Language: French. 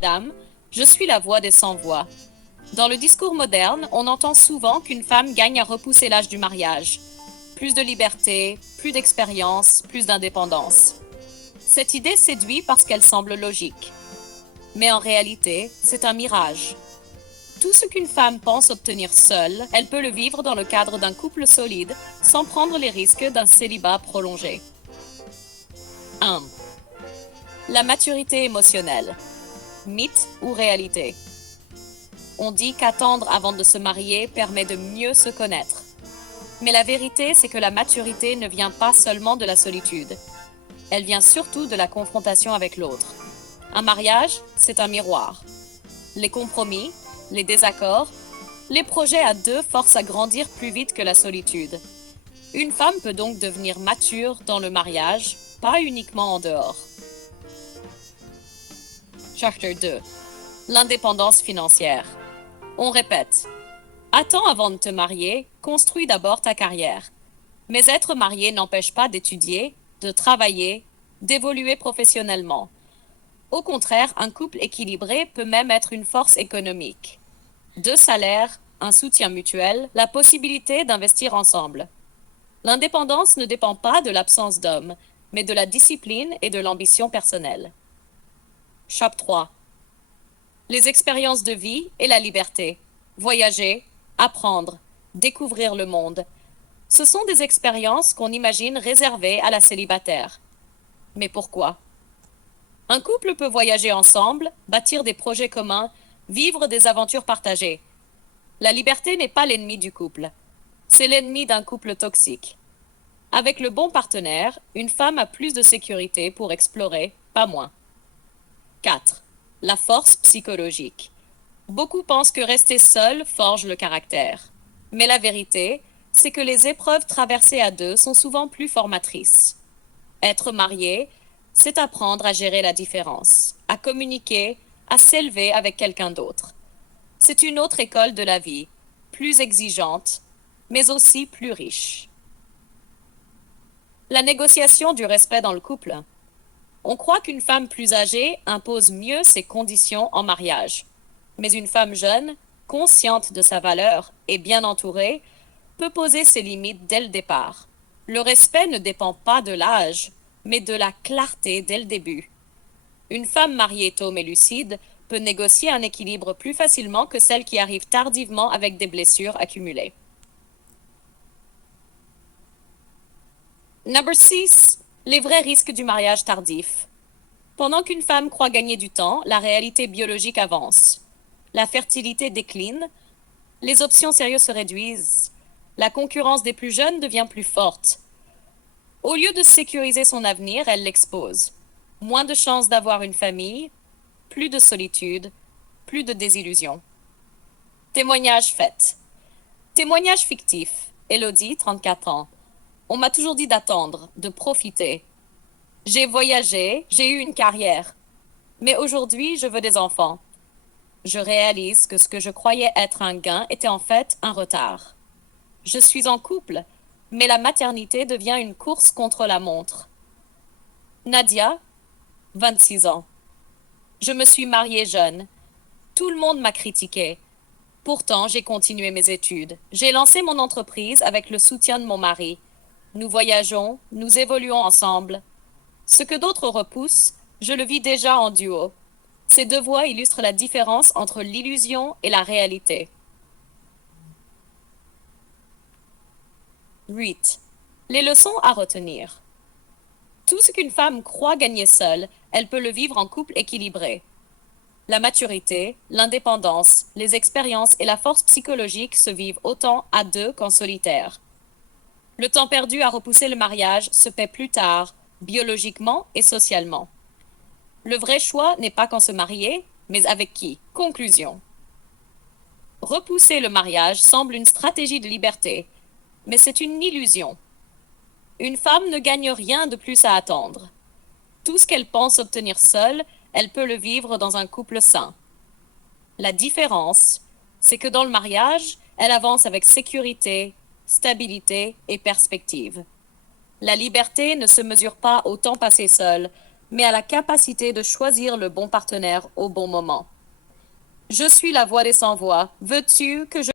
Dame, je suis la voix des sans-voix. Dans le discours moderne, on entend souvent qu'une femme gagne à repousser l'âge du mariage. Plus de liberté, plus d'expérience, plus d'indépendance. Cette idée séduit parce qu'elle semble logique. Mais en réalité, c'est un mirage. Tout ce qu'une femme pense obtenir seule, elle peut le vivre dans le cadre d'un couple solide, sans prendre les risques d'un célibat prolongé. 1. La maturité émotionnelle. Mythe ou réalité? On dit qu'attendre avant de se marier permet de mieux se connaître. Mais la vérité, c'est que la maturité ne vient pas seulement de la solitude. Elle vient surtout de la confrontation avec l'autre. Un mariage, c'est un miroir. Les compromis, les désaccords, les projets à deux forcent à grandir plus vite que la solitude. Une femme peut donc devenir mature dans le mariage, pas uniquement en dehors. Chapter 2. L'indépendance financière. On répète. Attends avant de te marier, construis d'abord ta carrière. Mais être marié n'empêche pas d'étudier, de travailler, d'évoluer professionnellement. Au contraire, un couple équilibré peut même être une force économique. Deux salaires, un soutien mutuel, la possibilité d'investir ensemble. L'indépendance ne dépend pas de l'absence d'homme, mais de la discipline et de l'ambition personnelle. Chapitre 3. Les expériences de vie et la liberté. Voyager, apprendre, découvrir le monde. Ce sont des expériences qu'on imagine réservées à la célibataire. Mais pourquoi? Un couple peut voyager ensemble, bâtir des projets communs, vivre des aventures partagées. La liberté n'est pas l'ennemi du couple. C'est l'ennemi d'un couple toxique. Avec le bon partenaire, une femme a plus de sécurité pour explorer, pas moins. 4. La force psychologique. Beaucoup pensent que rester seul forge le caractère. Mais la vérité, c'est que les épreuves traversées à deux sont souvent plus formatrices. Être marié, c'est apprendre à gérer la différence, à communiquer, à s'élever avec quelqu'un d'autre. C'est une autre école de la vie, plus exigeante, mais aussi plus riche. La négociation du respect dans le couple. On croit qu'une femme plus âgée impose mieux ses conditions en mariage. Mais une femme jeune, consciente de sa valeur et bien entourée, peut poser ses limites dès le départ. Le respect ne dépend pas de l'âge, mais de la clarté dès le début. Une femme mariée tôt mais lucide peut négocier un équilibre plus facilement que celle qui arrive tardivement avec des blessures accumulées. Number 6. Les vrais risques du mariage tardif. Pendant qu'une femme croit gagner du temps, la réalité biologique avance. La fertilité décline, les options sérieuses se réduisent, la concurrence des plus jeunes devient plus forte. Au lieu de sécuriser son avenir, elle l'expose. Moins de chances d'avoir une famille, plus de solitude, plus de désillusion. Témoignage fait. Témoignage fictif. Élodie, 34 ans. On m'a toujours dit d'attendre, de profiter. J'ai voyagé, j'ai eu une carrière. Mais aujourd'hui, je veux des enfants. Je réalise que ce que je croyais être un gain était en fait un retard. Je suis en couple, mais la maternité devient une course contre la montre. Nadia, 26 ans. Je me suis mariée jeune. Tout le monde m'a critiquée. Pourtant, j'ai continué mes études. J'ai lancé mon entreprise avec le soutien de mon mari. Nous voyageons, nous évoluons ensemble. Ce que d'autres repoussent, je le vis déjà en duo. Ces deux voix illustrent la différence entre l'illusion et la réalité. 8. Les leçons à retenir. Tout ce qu'une femme croit gagner seule, elle peut le vivre en couple équilibré. La maturité, l'indépendance, les expériences et la force psychologique se vivent autant à deux qu'en solitaire. Le temps perdu à repousser le mariage se paie plus tard, biologiquement et socialement. Le vrai choix n'est pas quand se marier, mais avec qui. Conclusion. Repousser le mariage semble une stratégie de liberté, mais c'est une illusion. Une femme ne gagne rien de plus à attendre. Tout ce qu'elle pense obtenir seule, elle peut le vivre dans un couple sain. La différence, c'est que dans le mariage, elle avance avec sécurité, stabilité et perspective. La liberté ne se mesure pas au temps passé seul, mais à la capacité de choisir le bon partenaire au bon moment. Je suis la voix des sans-voix. Veux-tu que je